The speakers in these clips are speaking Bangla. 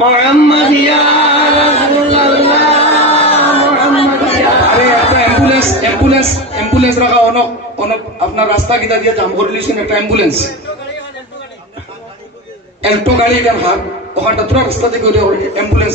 মোহাম্মদ অ্যাম্বুলেন্স অ্যাম্বুলেন্স অ্যাম্বুলেন্স রাখা অনেক অনেক আপনার রাস্তা কিটা দিয়ে জাম করে দিয়েছেন একটা অ্যাম্বুলেন্স এল্টো গাড়ি এটার হাত ওখানটা পুরো রাস্তা থেকে অ্যাম্বুলেন্স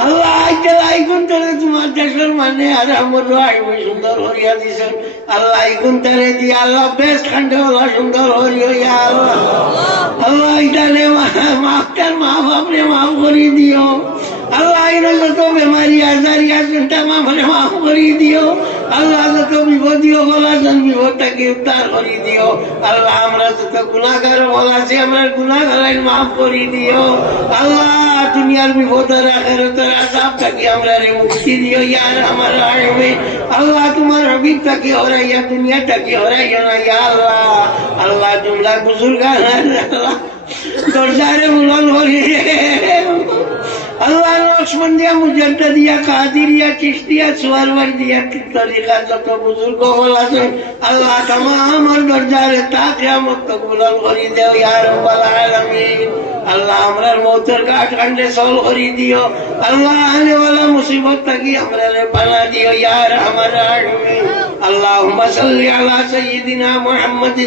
আল্লাহ আজকাল আইগুন তারে তোমার দেশের মানে আর আমার আইব আল্লাহ আইগুন তারে দিয়ে আল্লাহ বেশ খান্ডে হলা সুন্দর ইটালে মাফটার মা বাপরে মাফ করি দিও। আল্লাহ যত বেমারি আজারি আছেন তামামরে মাফ করি দিও। আল্লাহ যত বিপদীয় বলাছেন বিপদটাকে উদ্ধার করি দিও আল্লাহ আমরা যত গুণাগার বলাছি আমরা গুণাগার মাফ করি দিও আল্লাহ দুনিয়ার বিপদের আখেরতের আজাব থাকি আমরা রে মুক্তি দিও ইয়ার আমার আইবে আল্লাহ তোমার হবিব থাকি হরাইয়া দুনিয়া থাকি হরাইয়া না ইয়া আল্লাহ আল্লাহ জুমলা বুজুর্গান আল্লাহ দরজারে মুলান হরি আল্লাহ লক্ষ্মণ দিয়া, মুজন্টা দিয়া কাদিরিয়া চিস্তিয়া সুয়ারবার দিয়া তরিকা যত বুজুর্গ হল আছে, আল্লাহ তামা আমার দরজারে তো গুলাল করি দেও ইয়ার আলামিন। আল্লাহ আমরার মৌতের কাঠ কাণ্ডে সল করি দিও। আল্লাহ আনেওয়ালা मुसीबत तंगी हमने बना दियो यार हमारा अल्लाह सल्ला सईदिना मोहम्मद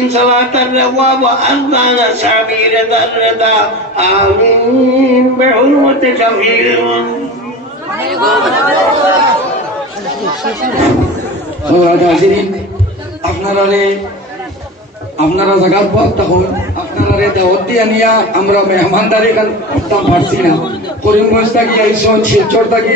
आमीन बेहरमत আপনারারে আপনারা জাগাত পাক তখন আপনারারে দাওয়াত দিয়ে নিয়া আমরা মেহমানদারি করতাম পারছি না করিমগঞ্জ থাকি আইসন শিলচর থাকি